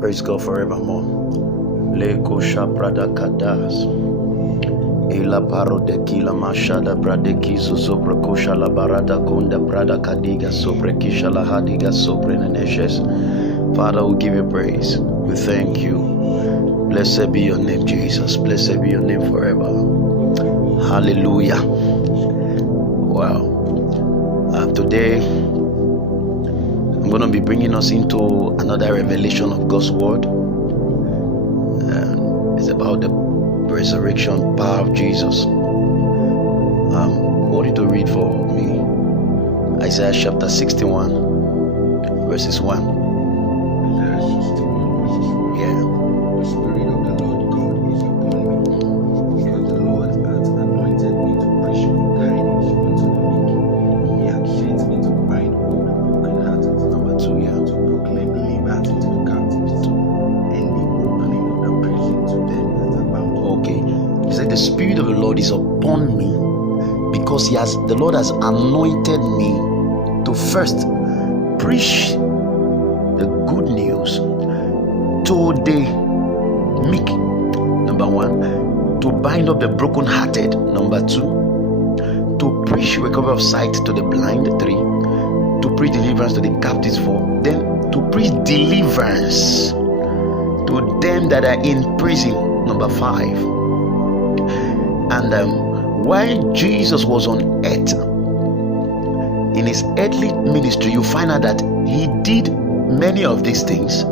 Praise God forevermore. Leko shabrada kadas. Ela paro de kila mashada brade kizo sobre kosha la barada konda brada kadiga sobre kisha la hadiga sobre neneshes. Father, we give you praise. We thank you. Blessed be your name, Jesus. Blessed be your name forever. Hallelujah. Wow. Today, I'm going to be bringing us into another revelation of God's word. It's about the resurrection power of Jesus. I want you to read for me Isaiah chapter 61, verses 1. Yeah. The Spirit of the Lord God is upon me, because the Lord hath anointed me to preach good tidings unto the meek. He hath sent me to bind up the brokenhearted. Number 2, yeah. To proclaim liberty to the captives, and the opening of the prison to them that are bound. Okay. He said the Spirit of the Lord is upon me, because the Lord has anointed me to first preach the good news to the meek, number 1, to bind up the brokenhearted, number 2, to preach recovery of sight to the blind, 3, to preach deliverance to the captives, 4, then to preach deliverance to them that are in prison, number 5. And while Jesus was on earth, in his earthly ministry, you find out that he did many of these things,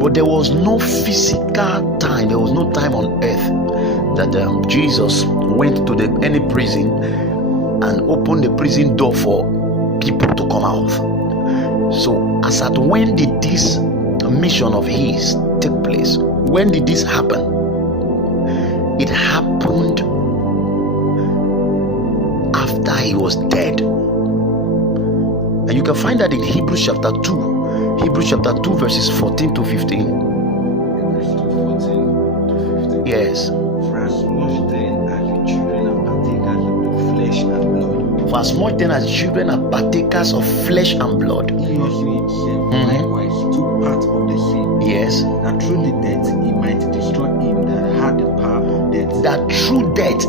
but there was no physical time, there was no time on earth that Jesus went to any prison and opened the prison door for people to come out. So as at when did this mission of his take place? When did this happen? It happened after he was dead. And you can find that in Hebrews chapter 2 verses 14 to 15. Hebrews 2:14 to 15. Yes. For as much then as the children are partakers of the flesh and blood, For as much then as children are partakers of flesh and blood. he also himself likewise took part of the same, Yes. that through the death he might destroy him that had the power of death, That through death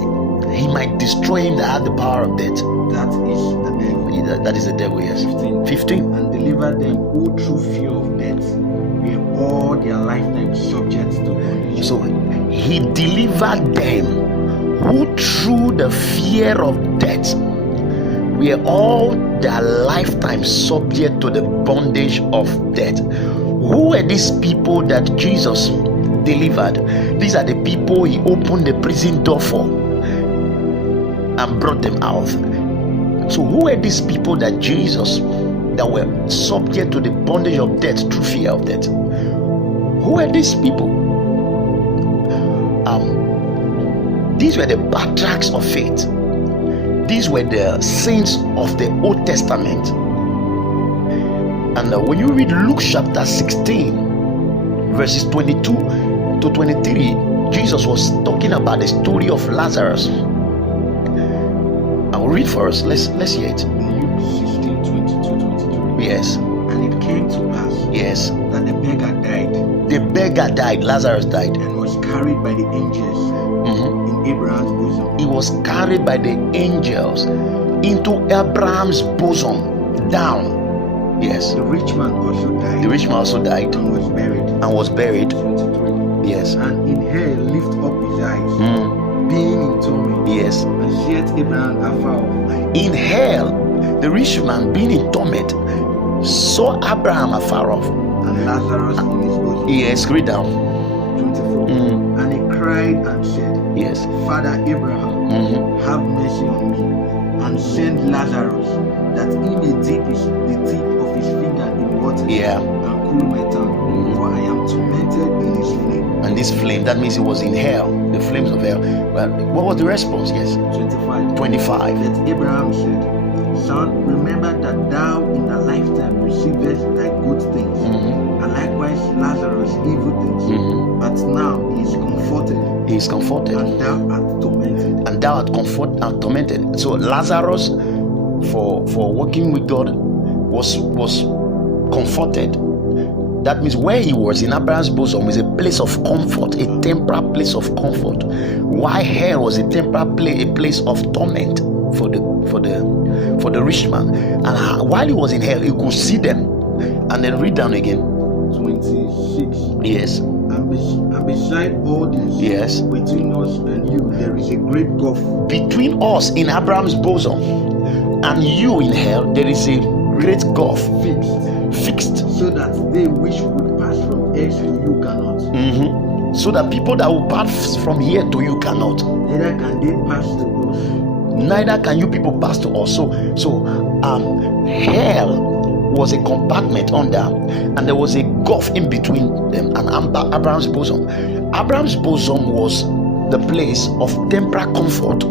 he might destroy him that had the power of death. that is the devil. That is the devil, yes. 15. 15. And deliver them who through fear of death were all their lifetime subject to bondage. So he delivered them who through the fear of death were all their lifetime subject to the bondage of death. Who were these people that Jesus delivered? These are the people he opened the prison door for and brought them out. So who were these people that Jesus, that were subject to the bondage of death through fear of death? Who were these people? These were the patriarchs of faith. These were the saints of the Old Testament. And when you read Luke chapter 16 verses 22 to 23, Jesus was talking about the story of Lazarus. I will read for us. Let's hear it. Luke 16, 22, 23. Yes. And it came to pass Yes. that the beggar died The beggar died. Lazarus died. and was carried by the angels in Abraham's bosom. He was carried by the angels into Abraham's bosom down. Yes. The rich man also died The rich man also died and was buried. and was buried. 23. Yes. And in hell lift up his eyes, being in torment, Yes. and seeth Abraham afar off, In hell, the rich man being in torment saw Abraham afar off. and Lazarus in his bosom. Yes. Read down. 24. And he cried and said, Yes. Father Abraham, have mercy on me, and send Lazarus, that he may dip the tip of his finger in water Yeah. and cool my tongue, for I am tormented in his flame. And this flame, that means he was in hell, the flames of hell. Well, what was the response? Yes. 25. 25. That Abraham said, Son, remember that thou in thy lifetime receivest thy good things, and likewise Lazarus evil things. But now he is comforted, He is comforted. and thou art tormented. And thou art comforted and tormented. So Lazarus, for working with God, was comforted. That means where he was in Abraham's bosom is a place of comfort, a temporal place of comfort. Why hell was a temporal a place of torment for the rich man. And while he was in hell, he could see them. And then read down again. 26. Yes. And beside all this, Yes. between us and you, there is a great gulf. Between us in Abraham's bosom and you in hell, there is a great gulf fixed. So that they which would pass from here to you cannot. So that people that will pass from here to you cannot. Neither can they pass to us. Neither can you people pass to us. So hell was a compartment under, and there was a gulf in between them and Abraham's bosom. Abraham's bosom was the place of temporal comfort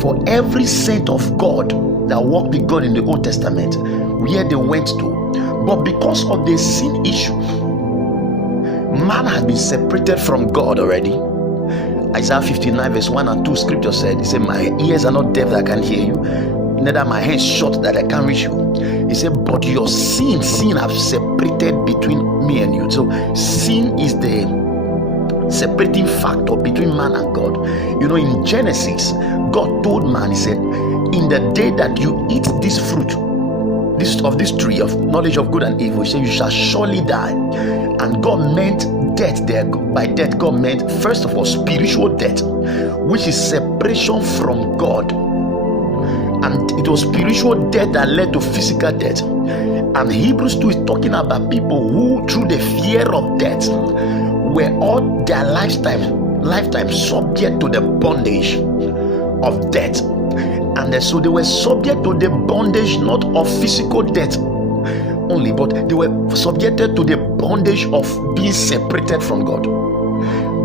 for every saint of God that walked with God in the Old Testament, where they went to. But because of the sin issue, man had been separated from God already. Isaiah 59 verse 1 and 2 scripture said, he said, my ears are not deaf that I can hear you, neither my hands short that I can't reach you. He said, but your sin have separated between me and you. So sin is the separating factor between man and God. You know, in Genesis, God told man, he said, in the day that you eat this fruit, of this tree of knowledge of good and evil, he said, you shall surely die. And God meant death there. By death, God meant, first of all, spiritual death, which is separation from God. And it was spiritual death that led to physical death. And Hebrews 2 is talking about people who, through the fear of death, were all their lifetime subject to the bondage of death. And so they were subject to the bondage not of physical death only, but they were subjected to the bondage of being separated from God.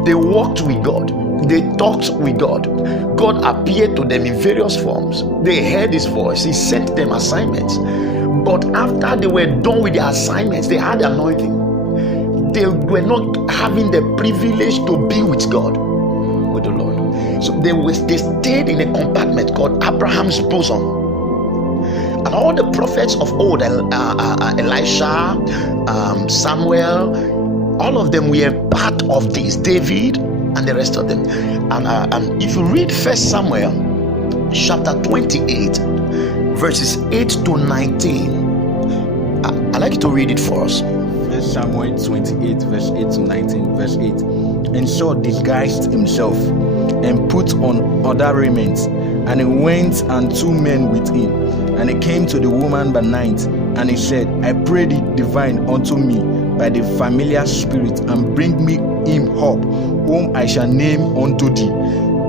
They walked with God. They talked with God. God appeared to them in various forms. They heard his voice. He sent them assignments. But after they were done with their assignments, they had the anointing. They were not having the privilege to be with God, with the Lord. So they stayed in a compartment called Abraham's bosom. And all the prophets of old, Elisha, Samuel, all of them were part of this. David and the rest of them. And if you read 1 Samuel chapter 28 verses 8 to 19, I'd like you to read it for us. 1 Samuel 28 verse 8 to 19. Verse 8. And Saul disguised himself and put on other raiment, and he went and 2 men with him. And he came to the woman by night, and he said, I pray thee divine unto me by the familiar spirit, and bring me him up, whom I shall name unto thee.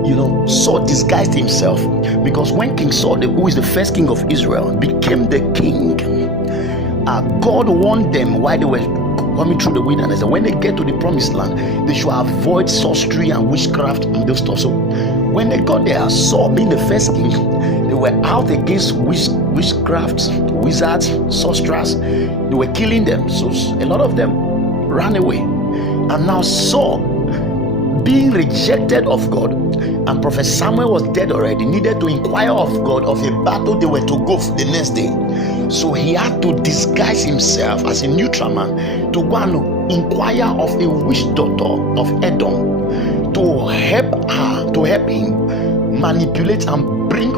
You know, Saul disguised himself, because when King Saul, who is the first king of Israel, became the king, God warned them while they were coming through the wilderness that when they get to the promised land, they should avoid sorcery and witchcraft and those stuff. So when they got there, Saul being the first king, they were out against witchcraft, wizards, sorcerers. They were killing them. So a lot of them ran away. And now Saul, being rejected of God, and Prophet Samuel was dead already, needed to inquire of God of a battle they were to go for the next day. So he had to disguise himself as a neutral man to go and inquire of a witch daughter of Edom to help him manipulate and bring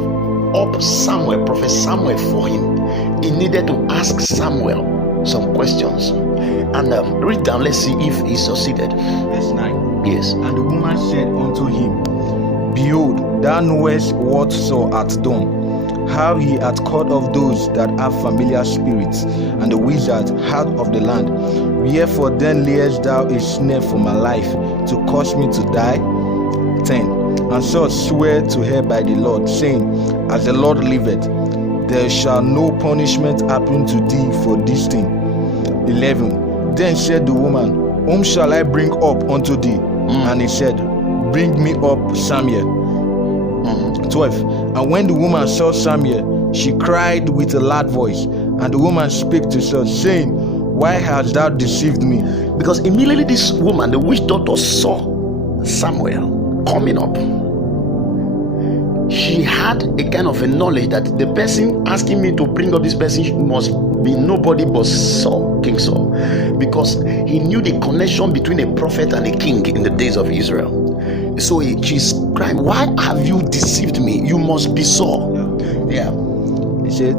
up Samuel, Prophet Samuel, for him. He needed to ask Samuel some questions. And read down, let's see if he succeeded. Verse 9. Yes. And the woman said unto him, Behold, thou knowest what Saul hath done, how he hath cut off those that have familiar spirits, and the wizards out of the land. Wherefore then layest thou a snare for my life, to cause me to die? 10. And Saul sware to her by the Lord, saying, As the Lord liveth, there shall no punishment happen to thee for this thing. 11. Then said the woman, Whom shall I bring up unto thee? And he said, Bring me up Samuel. 12. And when the woman saw Samuel, she cried with a loud voice. And the woman spake to Saul, saying, Why hast thou deceived me? Because immediately this woman, the witch daughter, saw Samuel coming up. she had a kind of a knowledge that the person asking me to bring up this person must be nobody but Saul, King Saul, because he knew the connection between a prophet and a king in the days of Israel. So she's crying, why have you deceived me? You must be Saul. Yeah. He said,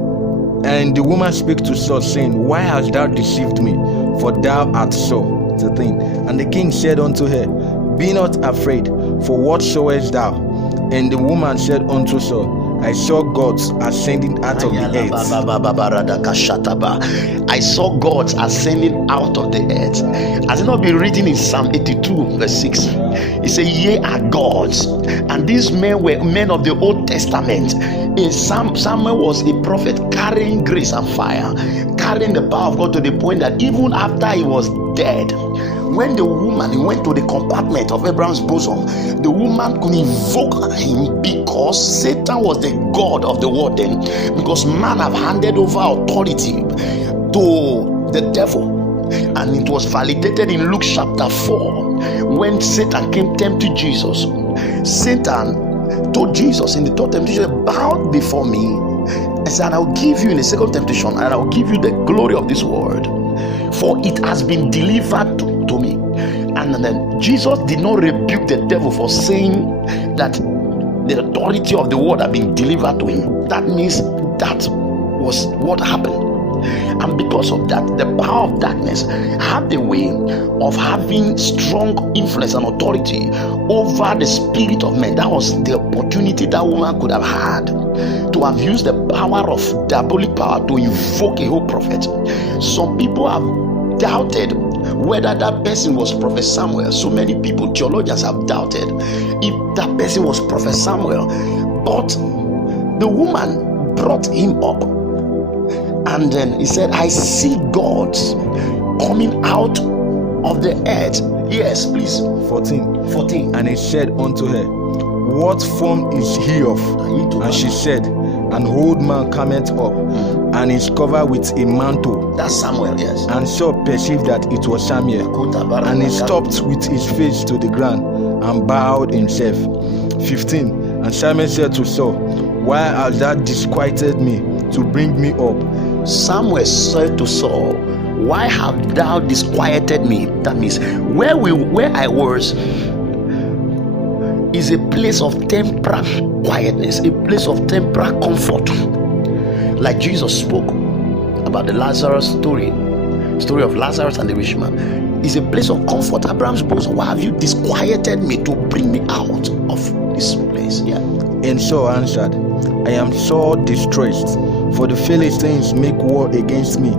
and the woman spake to Saul, saying, why hast thou deceived me? For thou art Saul. It's the thing. And the king said unto her, be not afraid, for what sawest thou? And the woman said unto Saul, I saw gods ascending out of the earth. I saw gods ascending out of the earth. Has it not been written in Psalm 82 verse 6? It says, ye are gods. And these men were men of the Old Testament. In Samuel was a prophet carrying grace and fire, carrying the power of God to the point that even after he was dead, when the woman went to the compartment of Abraham's bosom, the woman could invoke him because Satan was the god of the world then, because man have handed over authority to the devil. And it was validated in Luke chapter 4 when Satan came tempting Jesus. Satan told Jesus in the third temptation, bow before me, and said, I'll give you in the second temptation, and I'll give you the glory of this world, for it has been delivered to me. And then Jesus did not rebuke the devil for saying that the authority of the world had been delivered to him. That means that was what happened. And because of that, the power of darkness had the way of having strong influence and authority over the spirit of men. That was the opportunity that woman could have had to have used the power of diabolic power to invoke a whole prophet. Some people have doubted whether that person was Prophet Samuel. So many people, theologians, have doubted if that person was Prophet Samuel. But the woman brought him up, and then he said, I see gods coming out of the earth. Yes, please. 14. And he said unto her, what form is he of? And she said, an old man cometh up, and is covered with a mantle. That's Samuel, yes. And Saul perceived that it was Samuel, and he stopped with his face to the ground and bowed himself. 15. And Samuel said to Saul, why hast thou disquieted me to bring me up? Samuel said to Saul, why have thou disquieted me? That means where I was is a place of temporal quietness, a place of temporal comfort. Like Jesus spoke about the Lazarus story of Lazarus and the rich man. Is a place of comfort. Abraham's bosom, why have you disquieted me to bring me out of this place? Yeah. And Saul answered, I am sore distressed, for the Philistines make war against me,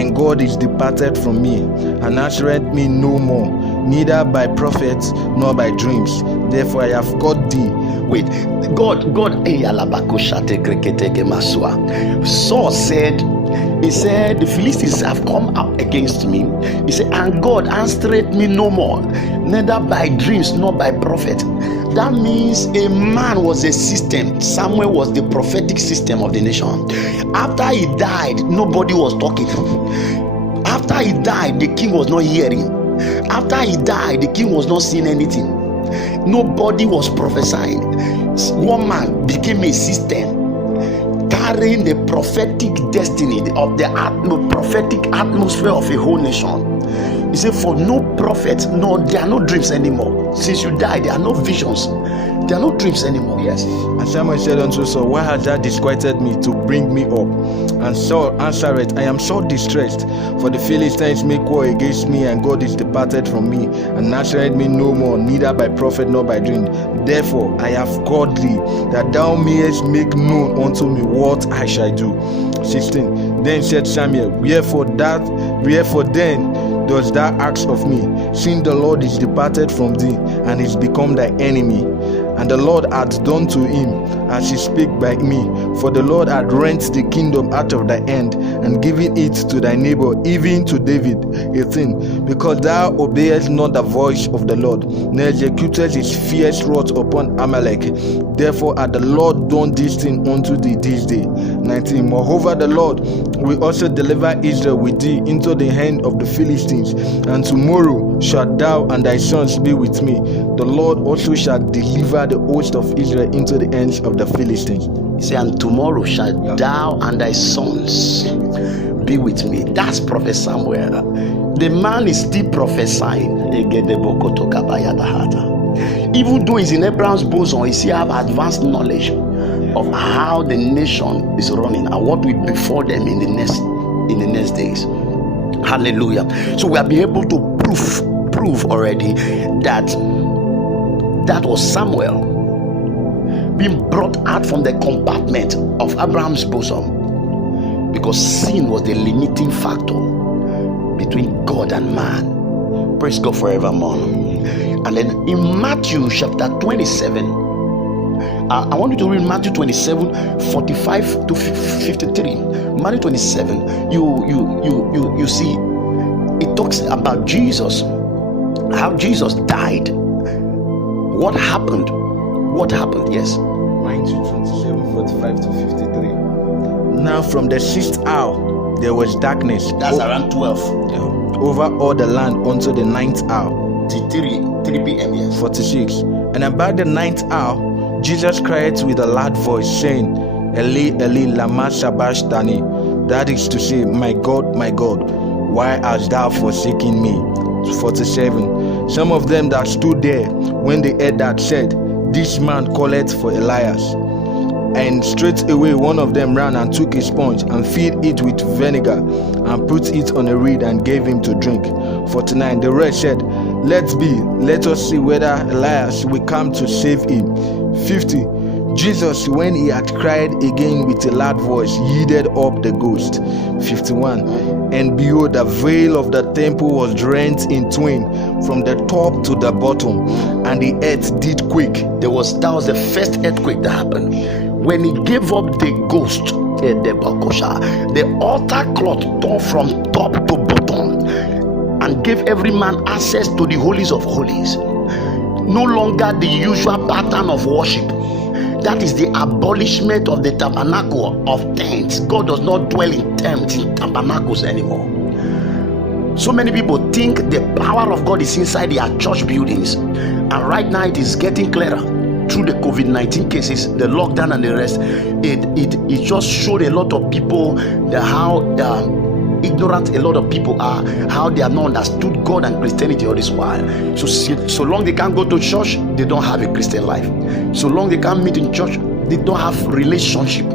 and God is departed from me, and answereth me no more, neither by prophets nor by dreams. Therefore I have got thee. Wait, Saul said, he said, the Philistines have come up against me. He said, and God answereth me no more, neither by dreams nor by prophet. That means a man was a system. Samuel was the prophetic system of the nation. After he died, nobody was talking. After he died, the king was not hearing. After he died, the king was not seeing anything. Nobody was prophesying. One man became a system, carrying the prophetic destiny of the prophetic atmosphere of a whole nation. He said, for no prophet, there are no dreams anymore. Since you died, there are no visions. There are no dreams anymore. Yes. And Samuel said unto Saul, why hast thou disquieted me to bring me up? And Saul answered, I am so distressed, for the Philistines make war against me, and God is departed from me, and answered me no more, neither by prophet nor by dream. Therefore I have called thee, that thou mayest make known unto me what I shall do. 16. Then said Samuel, wherefore then dost thou ask of me, seeing the Lord is departed from thee, and is become thy enemy? And the Lord hath done to him as he spake by me. For the Lord hath rent the kingdom out of thy hand, and given it to thy neighbor, even to David. 18. Because thou obeyest not the voice of the Lord, nor executest his fierce wrath upon Amalek. Therefore hath the Lord done this thing unto thee this day. 19. Moreover, the Lord will also deliver Israel with thee into the hand of the Philistines, and tomorrow shalt thou and thy sons be with me. The Lord also shall deliver the host of Israel into the hands of the Philistines. He said, and tomorrow shalt thou and thy sons be with me. That's Prophet Samuel. The man is still prophesying. Even though he's in Abraham's bosom, he still have advanced knowledge of how the nation is running and what will befall them in the next days. Hallelujah. So we have been able to prove already that was Samuel being brought out from the compartment of Abraham's bosom, because sin was the limiting factor between God and man. Praise God forevermore. And then in Matthew chapter 27, I want you to read Matthew 27, 45 to 53. Matthew 27, you see, it talks about Jesus, how Jesus died. What happened? Yes. Matthew 27, 45 to 53. Now from the 6th hour there was darkness. That's around 12. Over all the land unto the 9th hour. 3 p.m. Yes. 46. And about the 9th hour, Jesus cried with a loud voice, saying, Eli, Eli, lama sabachthani. That is to say, my God, why hast thou forsaken me? 47. Some of them that stood there, when they heard that, said, This man calleth for Elias. And straightway one of them ran and took a sponge and filled it with vinegar and put it on a reed and gave him to drink. 49. The rest said, Let us see whether Elias will come to save him. 50. Jesus, when he had cried again with a loud voice, yielded up the ghost. 51. And behold, the veil of the temple was rent in twain from the top to the bottom, and the earth did quake. That was the first earthquake that happened. When he gave up the ghost, the altar cloth tore from top to bottom and gave every man access to the holies of holies. No longer the usual pattern of worship. That is the abolishment of the tabernacle of tents. God does not dwell in tents, in tabernacles anymore. So many people think the power of God is inside their church buildings, and right now it is getting clearer through the COVID-19 cases, the lockdown and the rest. It just showed a lot of people how ignorant a lot of people are, how they have not understood God and Christianity all this while. So long they can't go to church, they don't have a Christian life. So long they can't meet in church, they don't have relationship.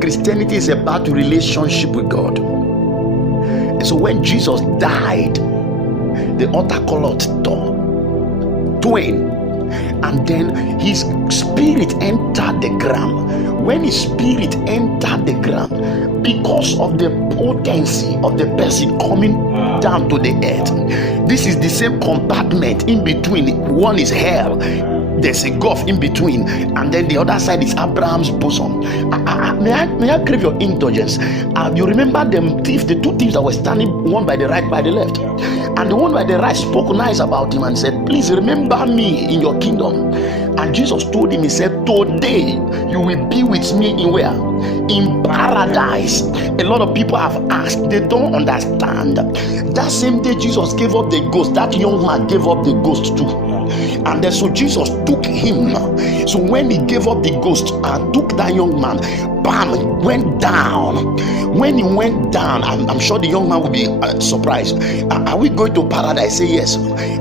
Christianity is about relationship with God. And so when Jesus died, the altar cloth tore twain, and then his spirit entered the ground. When his spirit entered the ground, because of the potency of the person coming down to the earth, this is the same compartment in between. One is hell, there's a gulf in between, and then the other side is Abraham's bosom. May I crave your indulgence? You remember the two thieves that were standing, one by the right, by the left, and the one by the right spoke nice about him and said, Please remember me in your kingdom. And Jesus told him, he said, Today you will be with me in where? In paradise. A lot of people have asked, they don't understand. That same day Jesus gave up the ghost, that young man gave up the ghost too. And then so Jesus took him. So when he gave up the ghost and took that young man, bam, went down. When he went down, I'm sure the young man will be surprised. Are we going to paradise? Say yes.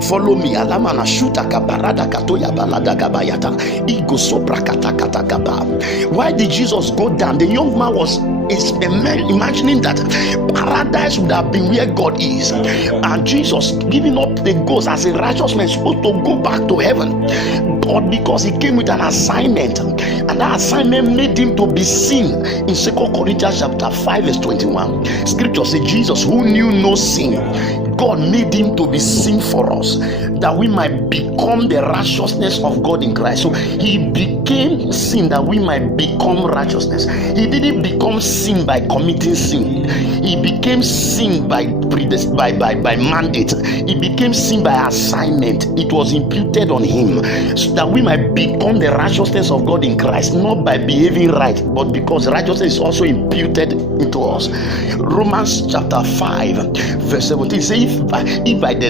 Follow me. Alamana shutaka parada katoya balada gabayata. Igo sopra katakata gaba. Why did Jesus go down? The young man was imagining that paradise would have been where God is, and Jesus giving up the ghost as a righteous man supposed to go back to heaven, but because he came with an assignment, and that assignment made him to be seen. In 2 Corinthians chapter 5 verse 21, scripture says Jesus, who knew no sin, God made him to be sin for us, that we might become the righteousness of God in Christ. So he became sin that we might become righteousness. He didn't become sin by committing sin. He became sin by mandate. He became sin by assignment. It was imputed on him, so that we might become the righteousness of God in Christ, not by behaving right, but because righteousness is also imputed into us. Romans chapter 5 verse 17 says, if by the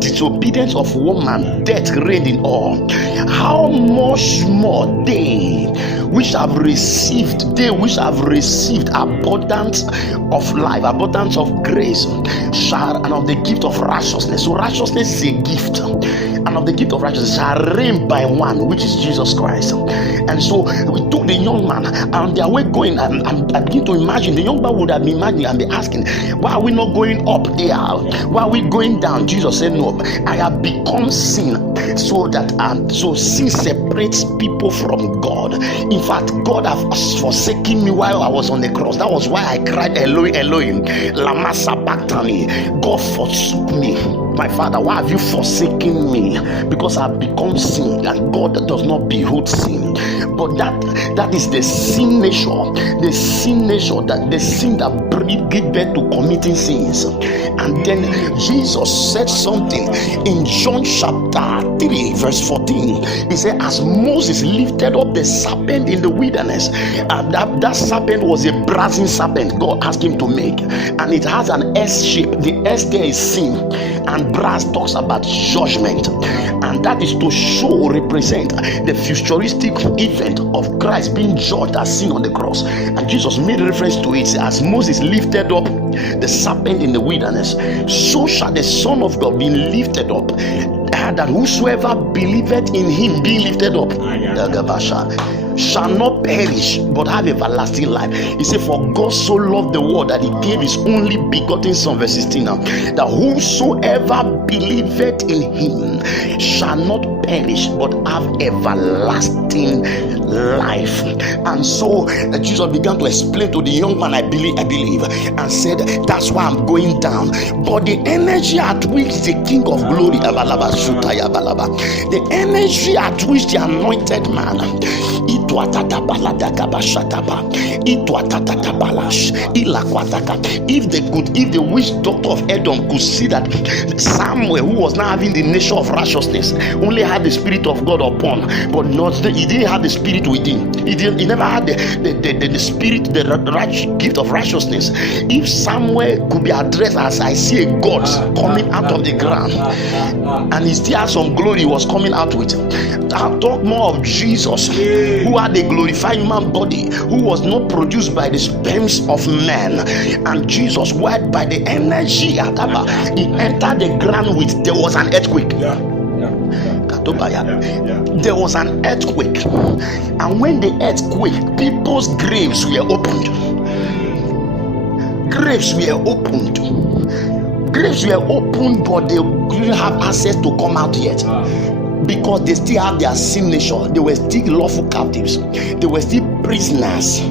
disobedience of woman death reigned in all, how much more they which have received abundance of life, abundance of grace, shall, and of the gift of righteousness. So righteousness is a gift, and of the gift of righteousness shall reign by one, which is Jesus Christ. And so we took the young man, and their way going, and I begin to imagine the young man would have been imagining and be asking, why are we not going up there? Why are we going down? Jesus said, no, I have become sin, so that so sin separates people from God. In fact, God has forsaken me while I was on the cross. That was why I cried, Elohim, Elohim, lama sabachthani. God forsook me. My Father, why have you forsaken me? Because I've become sin, and God does not behold sin. But that is the sin nature, the sin that gives birth to committing sins. And then Jesus said something in John chapter 3 verse 14. He said, as Moses lifted up the serpent in the wilderness, that serpent was a brazen serpent God asked him to make, and it has an S shape. The S there is sin, and brass talks about judgment, and that is to represent the futuristic event of Christ being judged as sin on the cross. And Jesus made reference to it as Moses lifted up the serpent in the wilderness, so shall the Son of God be lifted up, that whosoever believeth in him, being lifted up, shall not perish but have everlasting life. He said, for God so loved the world that he gave his only begotten Son, verse 16 now, that whosoever believeth in him shall not perish but have everlasting life. And so Jesus began to explain to the young man, I believe, and said, that's why I'm going down. But the energy at which the King of Glory, the energy at which the anointed man, if the witch doctor of Edom could see that Samuel, who was now having the nature of righteousness, only had the Spirit of God upon, but he didn't have the Spirit within. He never had the Spirit, the gift of righteousness. If Samuel could be addressed as, I see a God coming out of the ground, and he still had some glory he was coming out with, I'll talk more of Jesus, who had a glorified human body, who was not produced by the sperms of men. And Jesus, word by the energy, he entered the ground with, there was an earthquake. There was an earthquake, and when the earthquake, people's graves were opened. Graves were opened, but they didn't have access to come out yet, because they still have their sin nature. They were still lawful captives, they were still prisoners.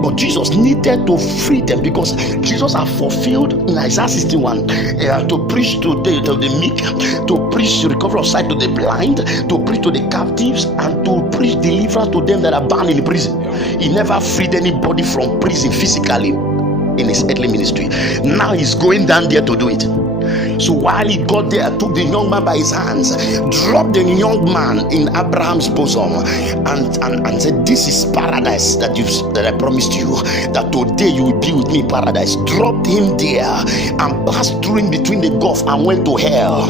But Jesus needed to free them, because Jesus had fulfilled in Isaiah 61 to preach to the meek, to preach the recovery of sight to the blind, to preach to the captives, and to preach deliverance to them that are bound in prison. He never freed anybody from prison physically in his earthly ministry. Now he's going down there to do it. So while he got there, took the young man by his hands, dropped the young man in Abraham's bosom, and said, this is paradise that I promised you, that today you will be with me in paradise. Dropped him there and passed through in between the gulf and went to hell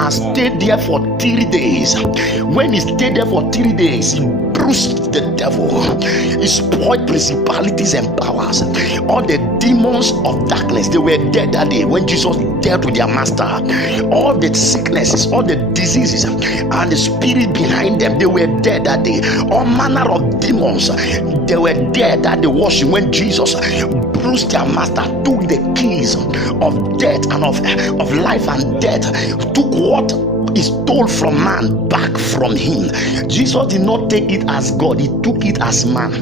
and stayed there for 3 days. When he stayed there for 3 days, he bruised the devil, he spoiled principalities and powers. All the demons of darkness, they were dead that day when Jesus dealt with their master. All the sicknesses, all the diseases, and the spirit behind them, they were dead that day. All manner of demons, they were dead that day watching when Jesus bruised their master, took the keys of death and of life and death, took what he stole from man back from him. Jesus did not take it as God, he took it as man.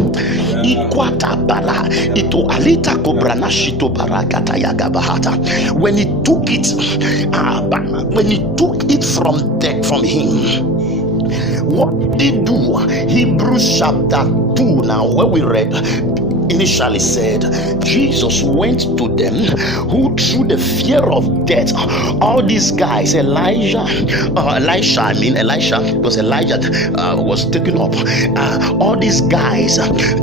When he took it from him, what did he do? Hebrews chapter 2, now where we read initially said, Jesus went to them who through the fear of death, all these guys, Elisha, because Elijah was taken up, all these guys,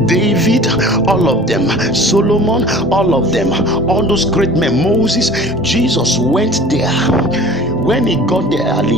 David, all of them, Solomon, all of them, all those great men, Moses, Jesus went there. When he got there, thank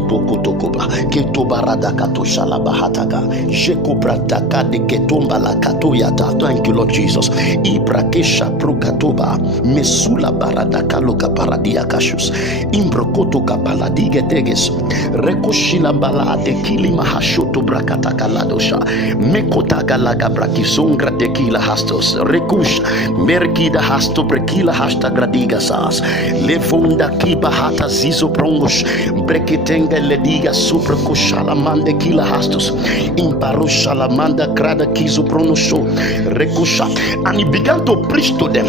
you, Lord Jesus. Ibrakesha prokatoba mesula baradaka loka paradia kashus imbrokoto kapaladige deges rekoshila bala de kili mahashoto brakata kaladosha mekota galaga brakisongra tekila hastos rekush merkida hasto brekila hasta gradiga sas levonda kiba hata zizo prongos brekitenga lediga super koshala mande kila hastos imparoshala manda krada kizo pronosho rekusha, and he began to preach to them.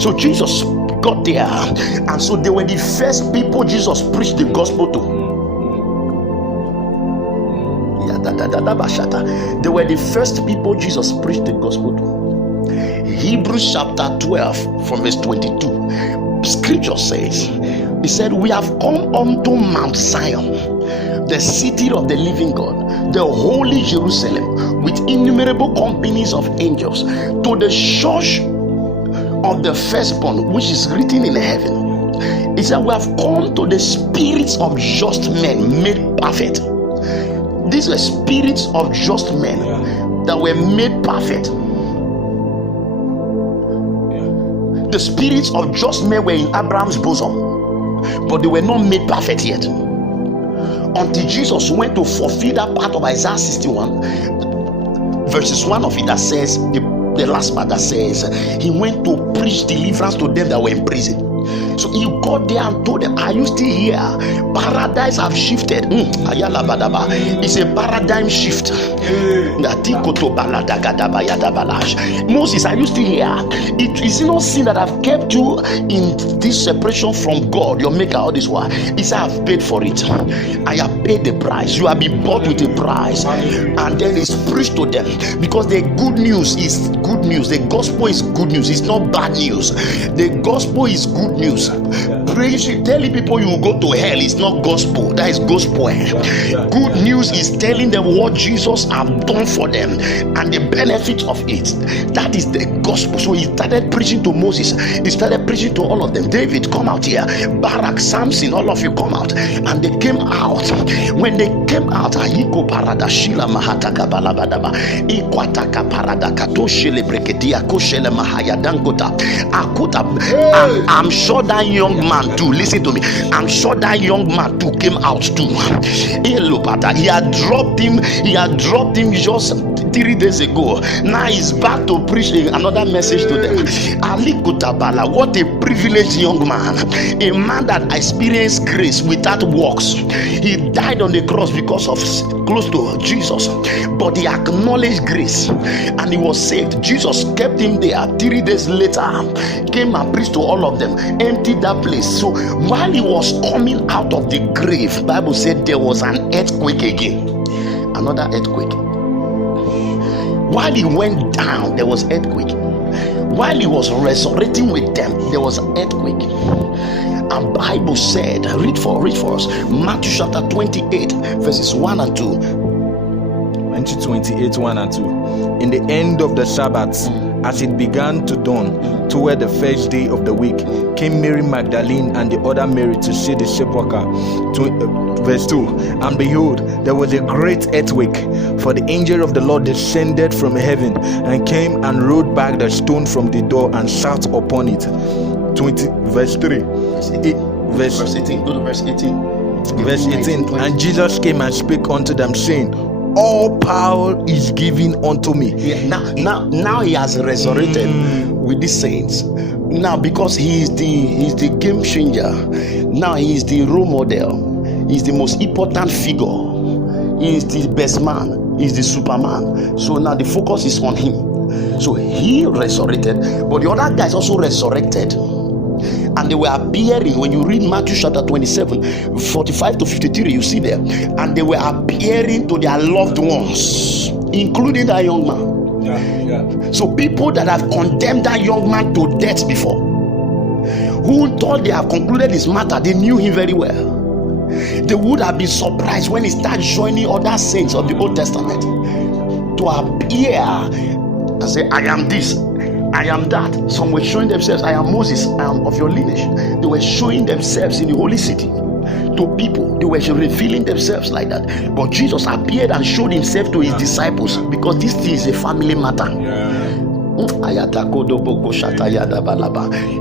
So Jesus got there, and so they were the first people Jesus preached the gospel to. They were the first people Jesus preached the gospel to. Hebrews chapter 12 from verse 22, scripture says, he said, we have come unto Mount Zion, the city of the living God, the holy Jerusalem, with innumerable companies of angels, to the church of the firstborn, which is written in heaven. He said, we have come to the spirits of just men made perfect. These are spirits of just men that were made perfect. The spirits of just men were in Abraham's bosom, but they were not made perfect yet. Until Jesus went to fulfill that part of Isaiah 61, verses 1 of it, that says, the last part that says, he went to preach deliverance to them that were in prison. So he got there and told them, are you still here? Paradise have shifted. It's a paradigm shift. Moses, are you still here? It is not sin that have kept you in this separation from God, your maker, all this while. He said, I have paid for it. I have paid the price. You have been bought with a price. And then it's preached to them, because the good news is good news. The gospel is good news. It's not bad news. The gospel is good news. Preaching, telling people you will go to hell is not gospel. That is gospel. Good news is telling them what Jesus have done for them and the benefit of it. That is the gospel. So he started preaching to Moses. He started preaching to all of them. David, come out here. Barak, Samson, all of you come out. And they came out. When they came out, Ayiko parada shila mahataka balabadaba ikwataka parada katoshele brekedia koshele mahaya dankota akuta. I'm sure that young man too, listen to me, I'm sure that young man too came out too. He had dropped him just 3 days ago. Now he's back to preach another message to them. Ali Kutabala, what a privileged young man, a man that experienced grace without works. He died on the cross because of close to Jesus, but he acknowledged grace and he was saved. Jesus kept him there. 3 days later, came and preached to all of them, emptied that place. So while he was coming out of the grave, Bible said there was an earthquake again, another earthquake. While he went down, there was earthquake. While he was resurrecting with them, there was earthquake. And Bible said, read for us, Matthew chapter 28 verses 1 and 2. Matthew 28 1 and 2. In the end of the Sabbath, as it began to dawn, toward the first day of the week, came Mary Magdalene and the other Mary to see the sepulchre. Verse 2. And behold, there was a great earthquake, for the angel of the Lord descended from heaven and came and rolled back the stone from the door and sat upon it. Verse 3. Verse 18. Go to verse 18. Verse 18. And Jesus came and spake unto them, saying, all power is given unto me. Now he has resurrected with the saints. Now, because he is the game changer, now he is the role model. He's the most important figure. He is the best man. He is the Superman. So now the focus is on him. So he resurrected, but the other guys also resurrected. And they were appearing. When you read Matthew chapter 27, 45 to 53, you see there. And they were appearing to their loved ones, including that young man. So people that have condemned that young man to death before, who thought they have concluded his matter, they knew him very well. They would have been surprised when he started joining other saints of the Old Testament to appear and say, I am this, I am that. Some were showing themselves, I am Moses, I am of your lineage. They were showing themselves in the holy city to people. They were revealing themselves like that. But Jesus appeared and showed himself to his disciples, because this thing is a family matter.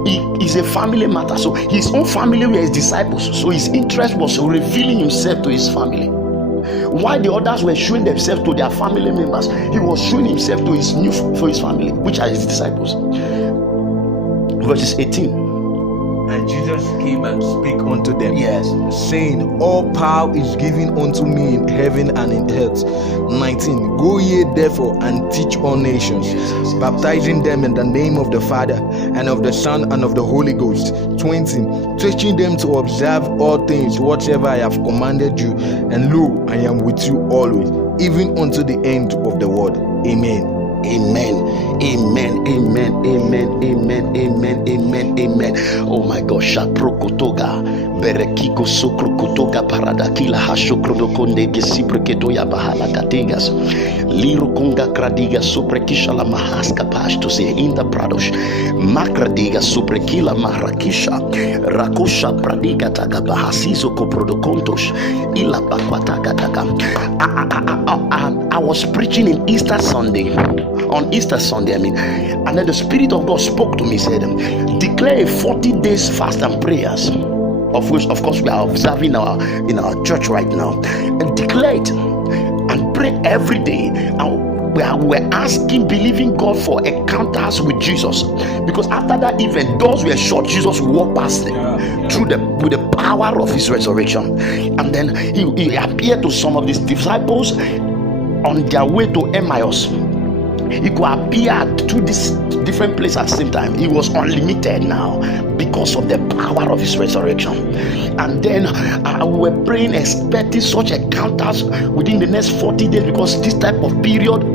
It is a family matter. So his own family were his disciples. So his interest was revealing himself to his family. While the others were showing themselves to their family members, he was showing himself to his family, which are his disciples. Verses 18. And Jesus came and spake unto them, Yes. saying, All power is given unto me in heaven and in earth. 19. Go ye therefore and teach all nations, baptizing them in the name of the Father and of the Son and of the Holy Ghost. 20. Teaching them to observe all things whatsoever I have commanded you, and lo, I am with you always, even unto the end of the world. Amen. Amen. Amen. Amen. Amen. Amen. Amen. Amen. Amen. Oh my gosh. Shaprokotoga. Berekiko sokrokotoga paradakila hashokrodokonde gesiprekedoya bahala kategas. Liro konga kradiga suprekisha la mahaska pashto se inda pradosh. Makradiga suprekila marakisha. Rakosha pradiga taga bahasizo koprodokontosh. Ila bakwataga taga. I was preaching in Easter Sunday. On Easter Sunday, and then the Spirit of God spoke to me, said, declare 40 days fast and prayers, of which of course we are observing in our church right now, and declare it and pray every day. And we're asking, believing God for encounters with Jesus, because after that event, doors were shut. Jesus walked past them with the power of his resurrection, and then he appeared to some of his disciples on their way to Emmaus. He could appear to this different place at the same time. He was unlimited now because of the power of his resurrection. And then we were praying, expecting such encounters within the next 40 days, because this type of period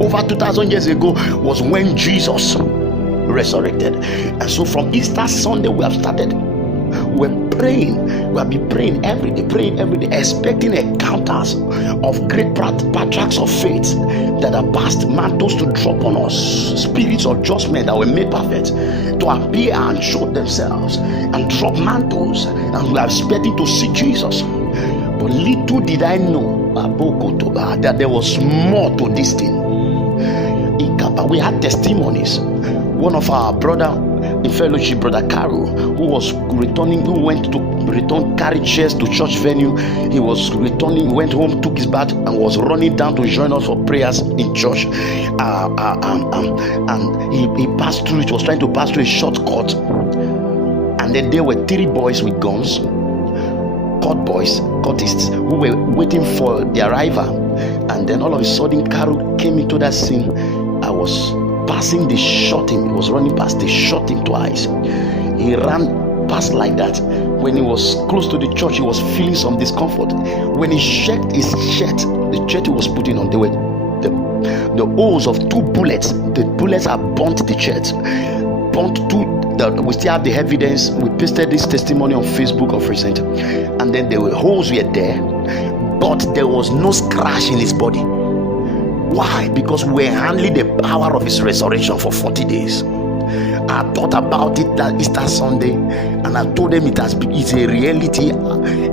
over 2,000 years ago was when Jesus resurrected. And so from Easter Sunday we have started. We're praying. We have been praying every day, expecting encounters of great patriarchs of faith that are past, mantles to drop on us, spirits of judgment that were made perfect to appear and show themselves and drop mantles. And we are expecting to see Jesus. But little did I know that there was more to this thing. We had testimonies. One of our brother in fellowship, Brother Caro, who went to return, carry chairs to church venue. He was returning, went home, took his bath, and was running down to join us for prayers in church. And he passed through. It was trying to pass through a shortcut, and then there were 3 boys with guns, cultists, who were waiting for the arrival. And then all of a sudden, Caro came into that scene. I was passing, they shot him. He was running past, they shot him twice. He ran past like that. When he was close to the church, he was feeling some discomfort. When he checked his shirt, the shirt he was putting on, there were the holes of 2 bullets. The bullets have burnt the shirt. We still have the evidence. We pasted this testimony on Facebook of recent. And then the holes were there, but there was no scratch in his body. Why? Because we're handling the power of his resurrection for 40 days. I thought about it that Easter Sunday, and I told them it's a reality.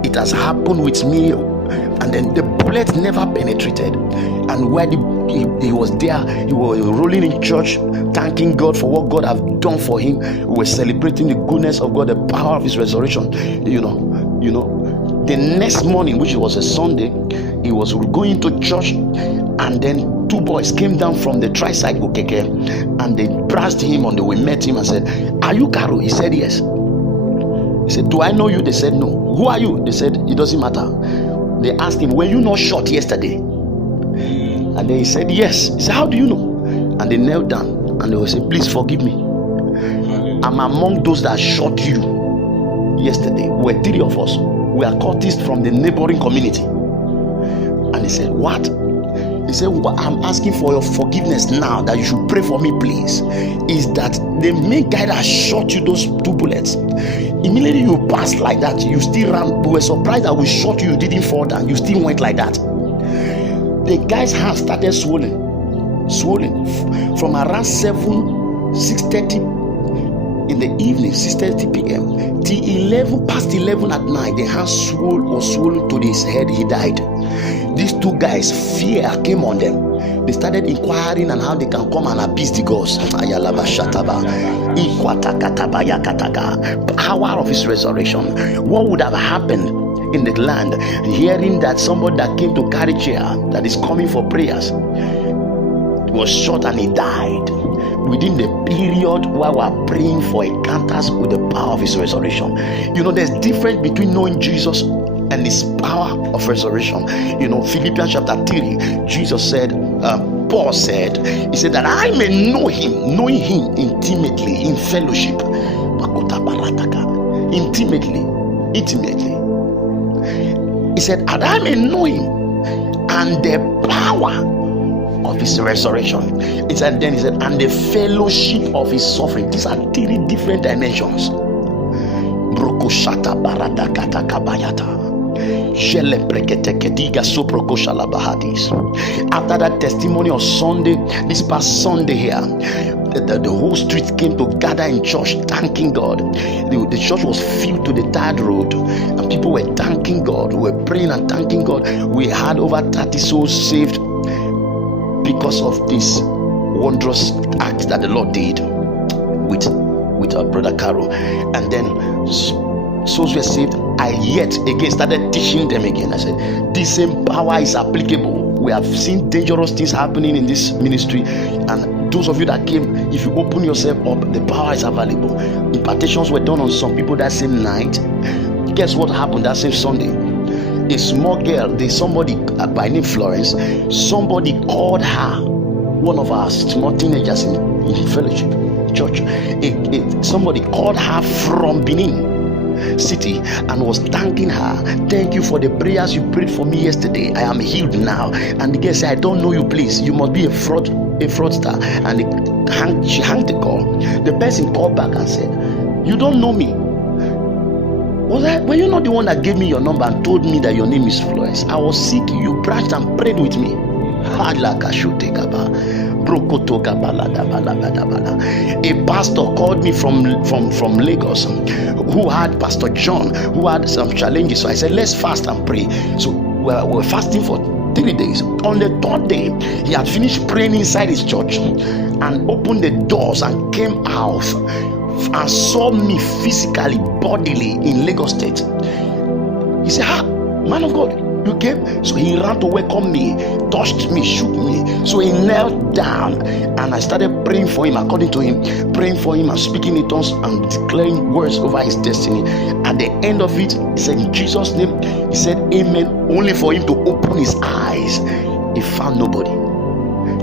It has happened with me. And then the bullet never penetrated. And when he was there, he was rolling in church, thanking God for what God have done for him. We were celebrating the goodness of God, the power of his resurrection. You know. The next morning, which was a Sunday, he was going to church, and then 2 boys came down from the tricycle keke, and they brushed him on the way, met him and said, "Are you Caro?" He said, "Yes." He He said, do I know you? They said, no. Who are you? They said, it doesn't matter. They asked him, were you not shot yesterday? And then he said, yes. He said, how do you know? And they knelt down and they will say, please forgive me. I'm among those that shot you yesterday. We were 3 of us. We are cultists from the neighboring community. And he said, what? He said, what I'm asking for your forgiveness now, that you should pray for me, please, is that the main guy that shot you those 2 bullets, immediately you passed like that, you still ran. We were surprised that we shot you, you didn't fall down, you still went like that. The guy's hand started swollen from around 6:30 in the evening, 6:30 p.m. till past 11 at night. The hand was swollen to his head. He died. These 2 guys, fear came on them. They started inquiring on how they can come and appease the gods. Power of his resurrection. What would have happened in the land, hearing that somebody that came to carry chair, that is coming for prayers, was shot and he died within the period while we are praying for encounters with the power of his resurrection? You know, there's difference between knowing Jesus and his power of resurrection. You know, Philippians chapter 3, Jesus said, Paul said, he said that I may know him, knowing him intimately, in fellowship. Intimately. He said, and I may know him and the power of his resurrection. It said, then he said, and the fellowship of his suffering. These are 3 different dimensions. After that testimony on Sunday, this past Sunday here, the whole street came to gather in church thanking God. The church was filled to the third road and people were thanking God. We were praying and thanking God. We had over 30 souls saved because of this wondrous act that the Lord did with our brother Carol. And then souls were saved. I yet again started teaching them again. I said, this same power is applicable. We have seen dangerous things happening in this ministry, and those of you that came, if you open yourself up, the power is available. Impartations were done on some people that same night. Guess what happened that same Sunday? A small girl, there's somebody by name Florence, somebody called her, one of our small teenagers in the fellowship church, somebody called her from Benin City and was thanking her. Thank you for the prayers you prayed for me yesterday. I am healed now. And the girl said, I don't know you, please. You must be a fraudster. And she hung the call. The person called back and said, you don't know me. Were you not the one that gave me your number and told me that your name is Florence? I was sick. You brushed and prayed with me. A pastor called me from Lagos, who had Pastor John, who had some challenges. So I said, let's fast and pray. So we're fasting for 3 days. On the 3rd day, he had finished praying inside his church and opened the doors and came out and saw me physically, bodily in Lagos State. He said, man of God, you came? So he ran to welcome me, touched me, shook me. So he knelt down and I started praying for him, according to him, praying for him and speaking in tongues and declaring words over his destiny. At the end of it, he said, in Jesus' name, he said, amen, only for him to open his eyes. He found nobody.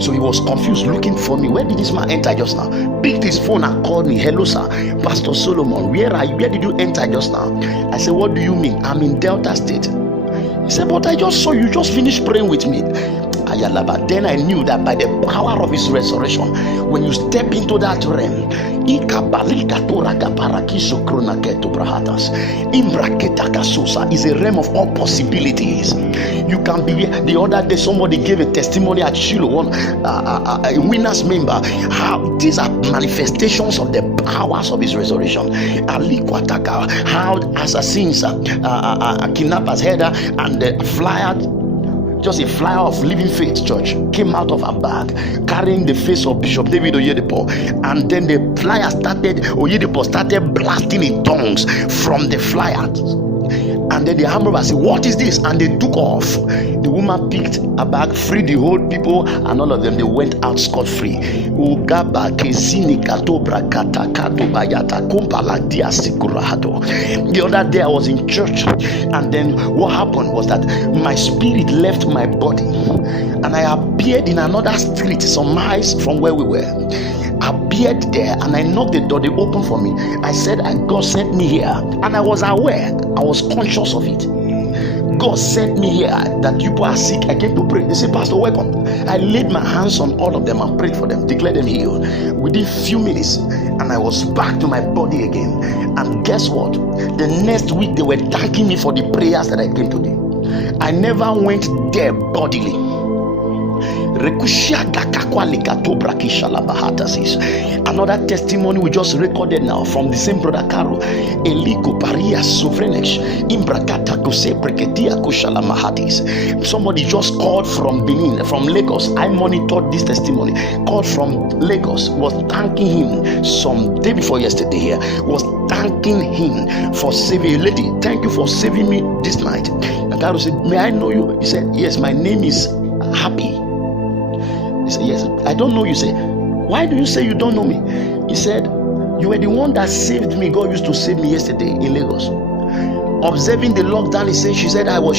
So he was confused, looking for me. Where did this man enter just now? Picked his phone and called me. Hello, sir. Pastor Solomon, where are you? Where did you enter just now? I said, what do you mean? I'm in Delta State. He said, but I just saw you just finished praying with me. Then I knew that by the power of his resurrection, when you step into that realm, is a realm of all possibilities. You can be. The other day, somebody gave a testimony at Shiloh, a winner's member. How these are manifestations of the powers of his resurrection. How assassins, kidnappers, header, and the flyer. Just a flyer of Living Faith Church came out of her bag carrying the face of Bishop David Oyedepo, and then the flyer Oyedepo started blasting in tongues from the flyer, And then the armed robber said, what is this? And they took off. The woman picked a bag, freed the whole people, and all of them, they went out scot-free. The other day I was in church, and then what happened was that my spirit left my body, and I appeared in another street some miles from where we were. I appeared there, and I knocked the door. They opened for me. I said, God sent me here, and I was aware, I was conscious of it. God sent me here that people are sick. I came to pray. They said, Pastor, welcome. I laid my hands on all of them and prayed for them, declared them healed within few minutes, and I was back to my body again. And guess what? The next week they were thanking me for the prayers that I came to do. I never went there bodily. Another testimony we just recorded now from the same brother Caro. Somebody just called from Benin, from Lagos. I monitored this testimony. Called from Lagos, was thanking him some day before yesterday here, was thanking him for saving a lady. Thank you for saving me this night. And Caro said, may I know you? He said, yes, my name is Happy. He said, yes. I don't know you. Say, why do you say you don't know me? He said, you were the one that saved me. God used to save me yesterday in Lagos. Observing the lockdown, he said, she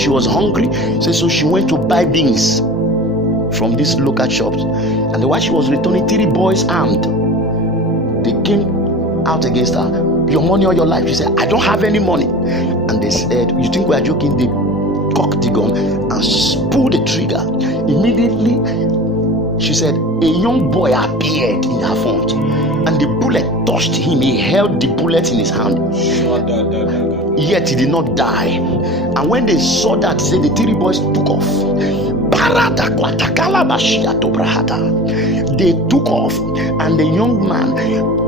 was hungry. He said, so she went to buy beans from these local shops. And while she was returning, 3 boys armed, they came out against her. Your money or your life? She said, I don't have any money. And they said, you think we are joking? They cocked the gun and pulled the trigger. Immediately, she said, a young boy appeared in her front, and the bullet touched him. He held the bullet in his hand, yet he did not die. And when they saw that, said the 3 boys took off. They took off, and the young man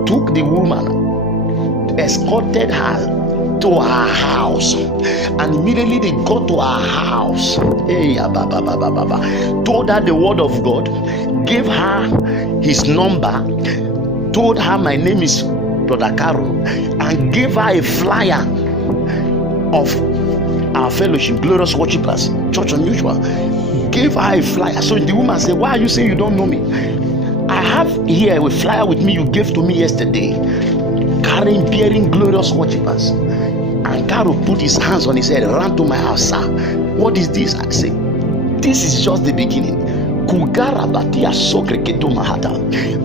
took the woman, escorted her to her house, and immediately they got to her house, told her the word of God, gave her his number, told her my name is Brother Caro, and gave her a flyer of our fellowship, Glorious Worshipers, Church Unusual. Gave her a flyer. So the woman said, why are you saying you don't know me? I have here a flyer with me you gave to me yesterday, bearing Glorious Worshipers. And Caro put his hands on his head, ran to my house. Sir, what is this? I said, this is just the beginning.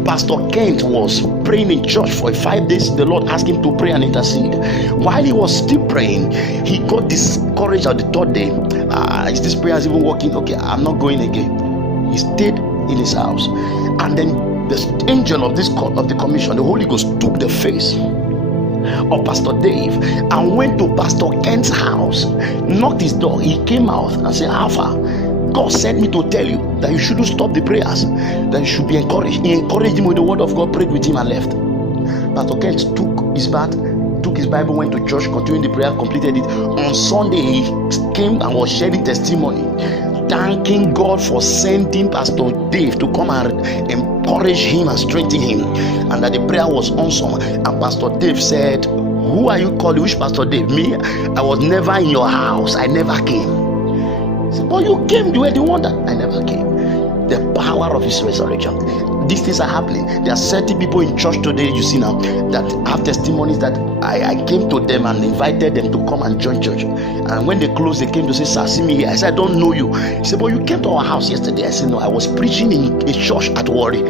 Pastor Kent was praying in church for 5 days. The Lord asked him to pray and intercede. While he was still praying, he got discouraged on the 3rd day. Is this prayer even working? Okay, I'm not going again. He stayed in his house. And then the angel of the commission, the Holy Ghost, took the face of Pastor Dave and went to Pastor Kent's house, knocked his door. He came out and said, Alpha, God sent me to tell you that you shouldn't stop the prayers, that you should be encouraged. He encouraged him with the word of God, prayed with him, and left. Pastor Kent took his bath, took his Bible, went to church, continued the prayer, completed it. On Sunday, he came and was sharing testimony, thanking God for sending Pastor Dave to come and encourage him and strengthen him, and that the prayer was awesome. And Pastor Dave said, who are you calling? Which Pastor Dave? Me? I was never in your house. I never came. He said, but you came. You were the one that I never came. The power of his resurrection. These things are happening. There are certain people in church today, you see now, that have testimonies that I came to them and invited them to come and join church. And when they closed, they came to say, sir, see me here. I said, I don't know you. He said, but you came to our house yesterday. I said, no, I was preaching in a church at Warri.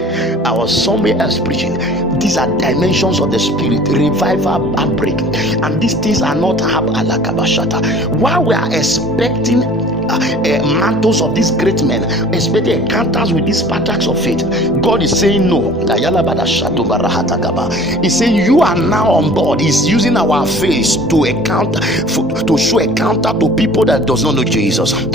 I was somewhere else preaching. These are dimensions of the spirit, revival and break. And these things are not happening. While we are expecting mantles of these great men, especially encounters with these patriarchs of faith, God is saying no. He's saying you are now on board. He's using our face to show a counter to people that does not know Jesus. I've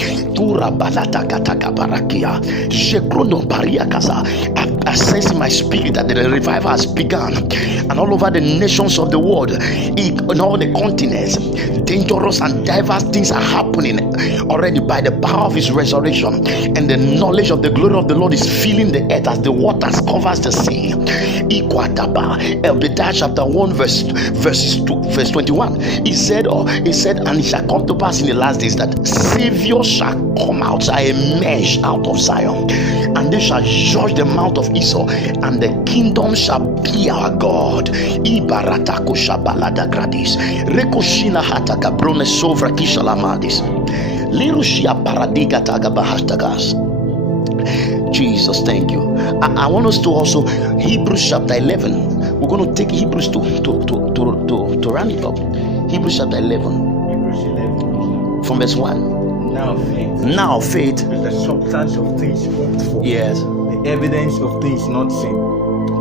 I sense in my spirit that the revival has begun, and all over the nations of the world, in all the continents, dangerous and diverse things are happening already by the power of his resurrection, and the knowledge of the glory of the Lord is filling the earth as the waters covers the sea. Obadiah chapter 1 verse 21, he said, and it shall come to pass in the last days that Savior shall come out, shall emerge out of Zion, and they shall judge the mount of Esau, and the kingdom shall be our God. Ibaratako shabalada gradis, rekoshina hataka brone sovra kishalamadis, lirushia paradiga tagabahashtagas. Jesus, thank you. I want us to also Hebrews chapter 11. We're going to take Hebrews to run it up. Hebrews chapter 11 from verse 1. Now faith is the substance of things hoped for. Yes. The evidence of things not seen.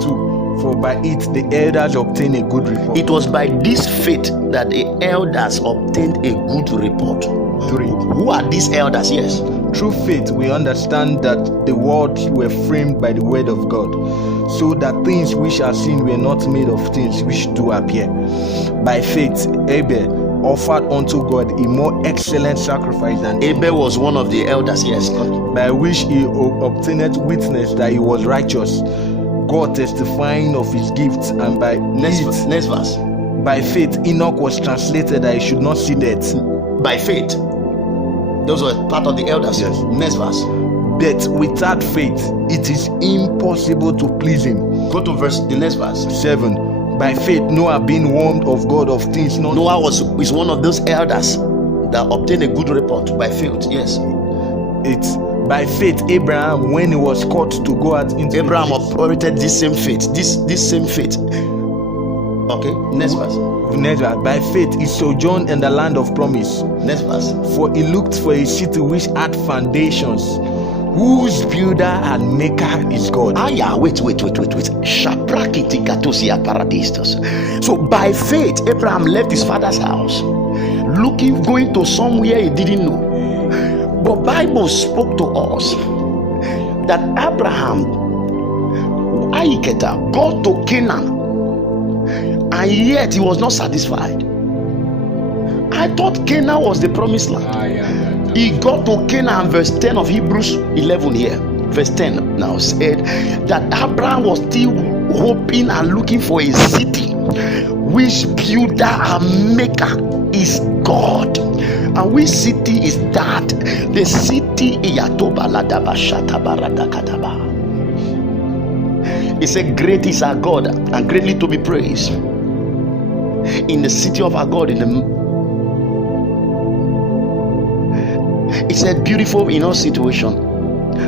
2. For by it the elders obtained a good report. It was by this faith that the elders obtained a good report. 3. Who are these elders? Yes. Through faith we understand that the worlds were framed by the word of God, so that things which are seen were not made of things which do appear. By faith Abel offered unto God a more excellent sacrifice than Abel was one of the elders, yes, by which he obtained witness that he was righteous, God testifying of his gifts. And by next verse. By faith Enoch was translated that he should not see death. By faith, those were part of the elders. Yes. Next verse. But without faith it is impossible to please him. Go to the next verse. 7. By faith Noah, being warned of God of things not. Noah is one of those elders that obtained a good report by faith. Yes. It's by faith Abraham, when he was called to go out into Abraham operated this same faith. This same faith. Okay. Next verse. By faith he sojourned in the land of promise. Next verse. For he looked for a city which had foundations, whose builder and maker is God. Wait. So by faith, Abraham left his father's house, going to somewhere he didn't know. But Bible spoke to us that Abraham, got to Canaan, and yet he was not satisfied. I thought Canaan was the promised land. He got to Canaan, verse 10 of Hebrews 11 here. Verse 10 now said that Abraham was still hoping and looking for a city which builder and maker is God. And which city is that? The city He said, great is our God and greatly to be praised. In the city of our God, He said, beautiful in all situation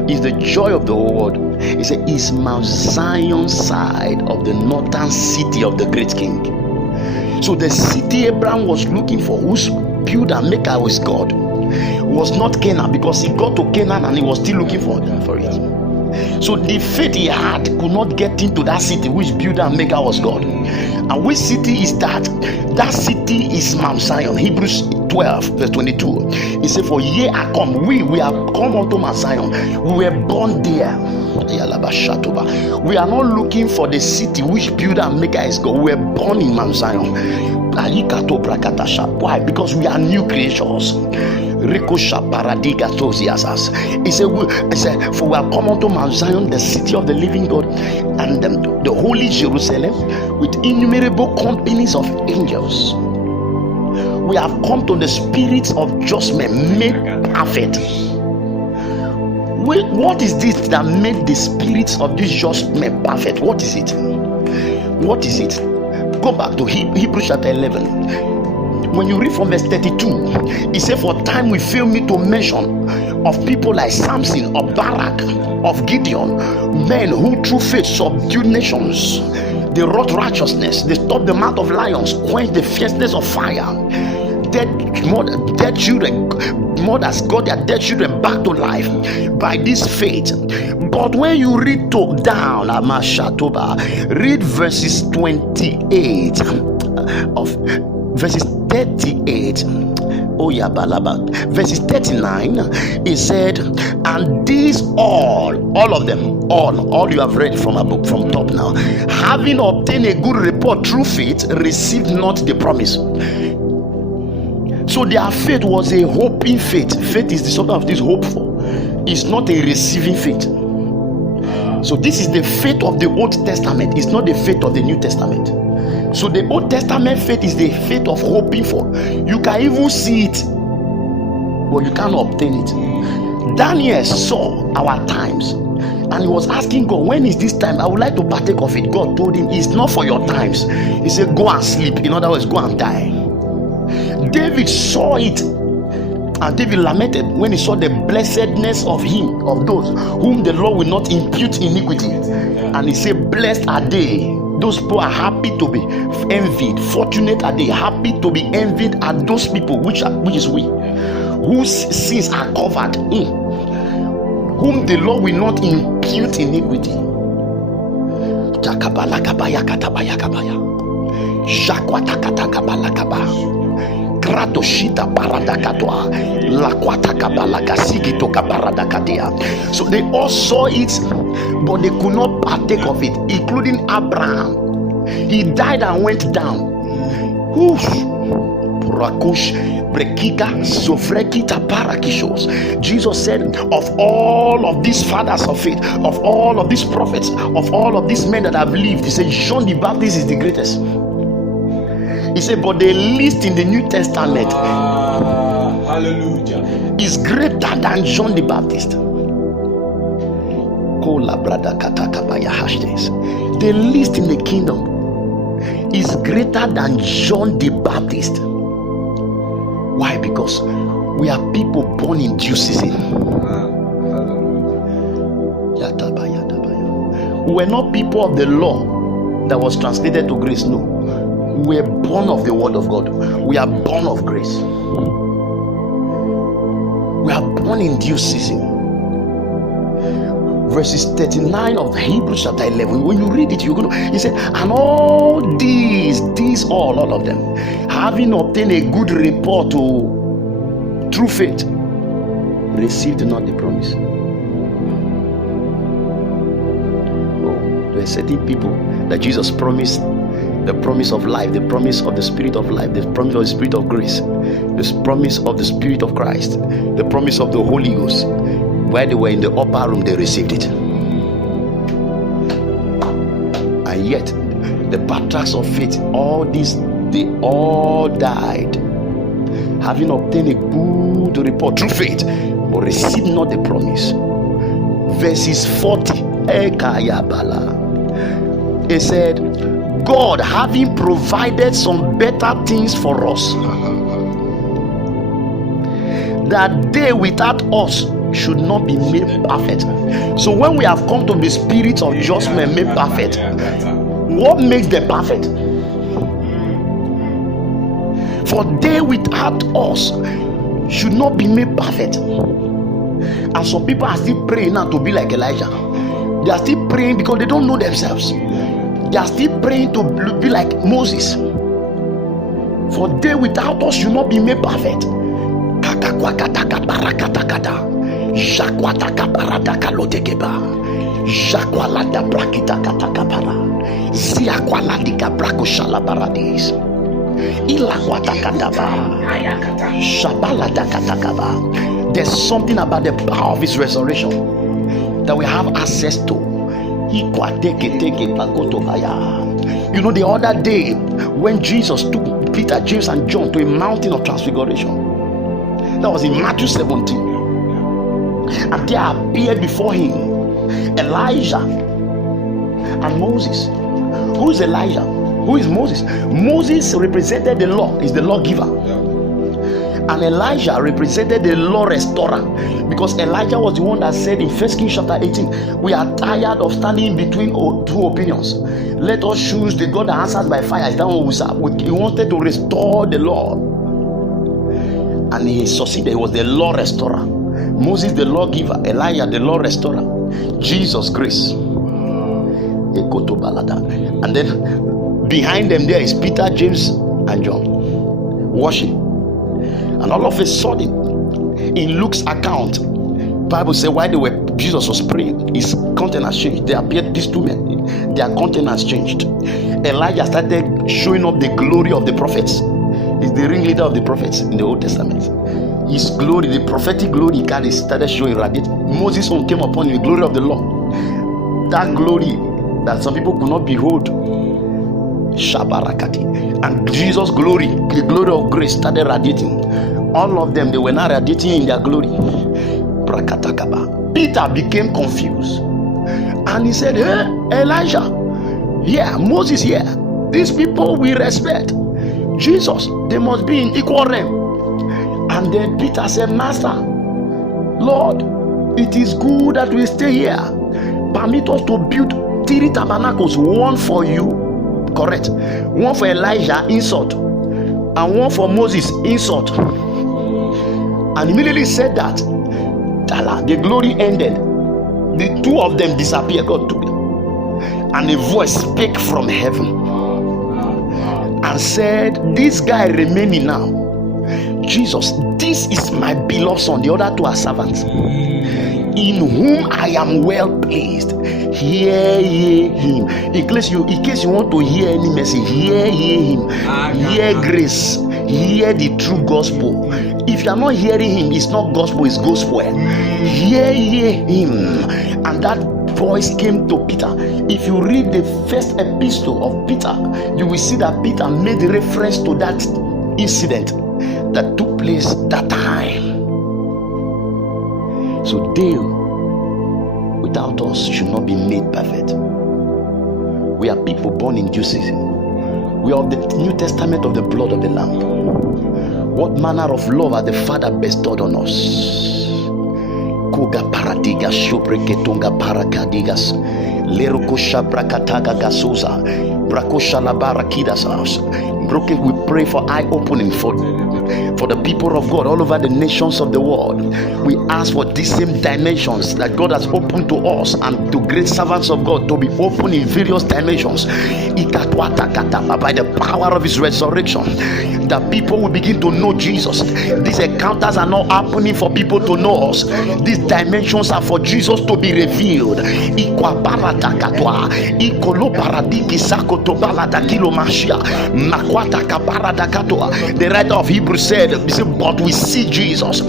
is the joy of the whole world. He said, is Mount Zion side of the northern city of the great king. So the city Abraham was looking for, whose builder and maker was God, was not Canaan, because he got to Canaan and he was still looking for it. So the faith he had could not get into that city which builder and maker was God. And which city is that? That city is Mount Zion. Hebrews 12 verse 22. He said, for ye are come, we are come unto Mount Zion. We were born there. We are not looking for the city which builder and maker is God. We were born in Mount Zion. Why? Because we are new creatures. He said, for we are come unto Mount Zion, the city of the living God, and the holy Jerusalem, with innumerable companies of angels. We have come to the spirits of just men made perfect. What is this that made the spirits of these just men perfect? What is it? What is it? Go back to Hebrews chapter 11. When you read from verse 32, he said, for time will fail me to mention of people like Samson, of Barak, of Gideon, men who through faith subdued nations. They wrought righteousness. They stopped the mouth of lions, quenched the fierceness of fire. Dead children, mothers got their dead children back to life by this faith. But when you read down, read verses 28 of verses 38 Oh yeah, balaba. Verses 39, it said, and these all of them, all you have read from above, from top now, having obtained a good report through faith, received not the promise. So their faith was a hoping faith. Faith is the substance of this hope for. It's not a receiving faith. So this is the faith of the Old Testament. It's not the faith of the New Testament. So the Old Testament faith is the faith of hoping for. You can even see it, but you can't obtain it. Daniel saw our times, and he was asking God, when is this time? I would like to partake of it. God told him, it's not for your times. He said, go and sleep. In other words, go and die. David saw it, and David lamented when he saw the blessedness of him, of those whom the Lord will not impute iniquity. And he said, blessed are they. Those people are happy to be envied. Fortunate are they. Happy to be envied are those people, which is we, whose sins are covered, whom the Lord will not impute iniquity. Kratoshita paradakatwa lakwatakabalagasigito kabaradakadia. So they all saw it, but they could not partake of it, including Abraham. He died and went down. Rakush brekika sofrekita parakishos. Jesus said, of all of these fathers of faith, of all of these prophets, of all of these men that have lived, he said John the Baptist is the greatest. He said, but the least in the New Testament hallelujah, is greater than John the Baptist. The least in the kingdom is greater than John the Baptist. Why? Because we are people born in due season. We were not people of the law that was translated to grace. No. We are born of the word of God. We are born of grace. We are born in due season. Verses 39 of Hebrews chapter 11. When you read it, you're going to, he said, and all these all of them, having obtained a good report through faith, received not the promise. Oh, there are certain people that Jesus promised the promise of life, the promise of the Spirit of life, the promise of the Spirit of grace, the promise of the Spirit of Christ, the promise of the Holy Ghost. While they were in the upper room, they received it. And yet, the patriarchs of faith, all these, they all died, having obtained a good report through faith, but received not the promise. Verses 40, it said, God having provided some better things for us, that they without us should not be made perfect. So when we have come to the spirit of judgment made perfect, what makes them perfect? For they without us should not be made perfect. And some people are still praying now to be like Elijah. They are still praying because they don't know themselves. They are still praying to be like Moses. For they without us should not be made perfect. There's something about the power of his resurrection that we have access to. You know, the other day when Jesus took Peter, James, and John to a mountain of transfiguration, that was in Matthew 17, and there appeared before him Elijah and Moses. Who is Elijah? Who is Moses? Moses represented the law, is the lawgiver. And Elijah represented the law restorer, because Elijah was the one that said in 1 Kings chapter 18, we are tired of standing between two opinions. Let us choose the God that answers by fire. Is that what we serve? He wanted to restore the law, and he succeeded. He was the law restorer. Moses the lawgiver, Elijah the law restorer, Jesus grace. And then behind them there is Peter, James, and John worship. And all of a sudden, in Luke's account, Bible says while Jesus was praying, his countenance changed. There appeared these two men, their countenance changed. Elijah started showing up the glory of the prophets. He's the ringleader of the prophets in the Old Testament. His glory, the prophetic glory he carries, started showing radiate. Moses came upon him, the glory of the Lord. That glory that some people could not behold. Shabarakati. And Jesus' glory, the glory of grace, started radiating. All of them, they were not radiating in their glory. Peter became confused. And he said, hey, Elijah, yeah, Moses here. These people we respect. Jesus, they must be in equal realm. And then Peter said, Master, Lord, it is good that we stay here. Permit us to build 3 tabernacles, one for you, correct, one for Elijah, insult, and one for Moses, insult. And immediately said that, the glory ended. The two of them disappeared, God took them. And a voice spake from heaven and said, this guy remaining now, Jesus, this is my beloved son. The other two are servants, in whom I am well pleased. Hear ye him. In case you want to hear any message, hear ye him. Hear grace. Hear the true gospel. If you are not hearing him, it's not gospel, it's gospel. Hear ye him. And that voice came to Peter. If you read the first epistle of Peter, you will see that Peter made reference to that incident that took place that time. So they without us should not be made perfect. We are people born in due season. We are of the New Testament of the blood of the Lamb. What manner of love has the Father bestowed on us? Koga paradigas shobreketunga parakadigas lerokosha brakataga gasoza brakosha labarakidas house. We pray for eye opening for the people of God all over the nations of the world. We ask for these same dimensions that God has opened to us and to great servants of God to be open in various dimensions. By the power of his resurrection, that people will begin to know Jesus. These encounters are not happening for people to know us. These dimensions are for Jesus to be revealed. The writer of Hebrews said, but we see Jesus.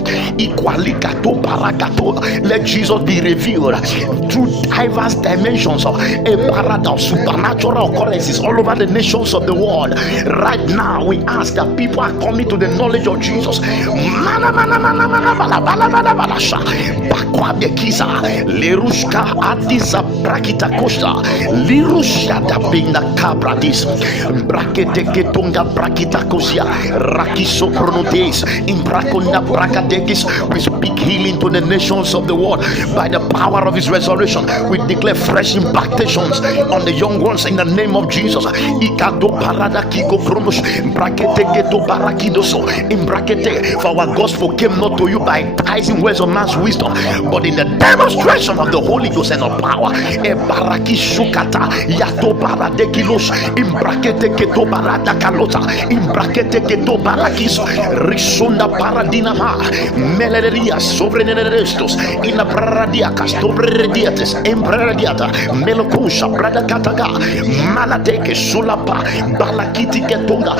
Let Jesus be revealed through diverse dimensions of supernatural occurrences all over the nations of the world. Right now, we ask that people are coming to the knowledge of Jesus. We speak healing to the nations of the world by the power of his resurrection. We declare fresh impactations on the young ones in the name of Jesus. For our gospel came not to you by enticing words of man's wisdom, but in the demonstration of the Holy Ghost and of power. Risonda paradinama meleria sovrenerestos in la paradiacas tobrediates embradiata melocusha bradakataga maladeke sulapa balakiti ketonga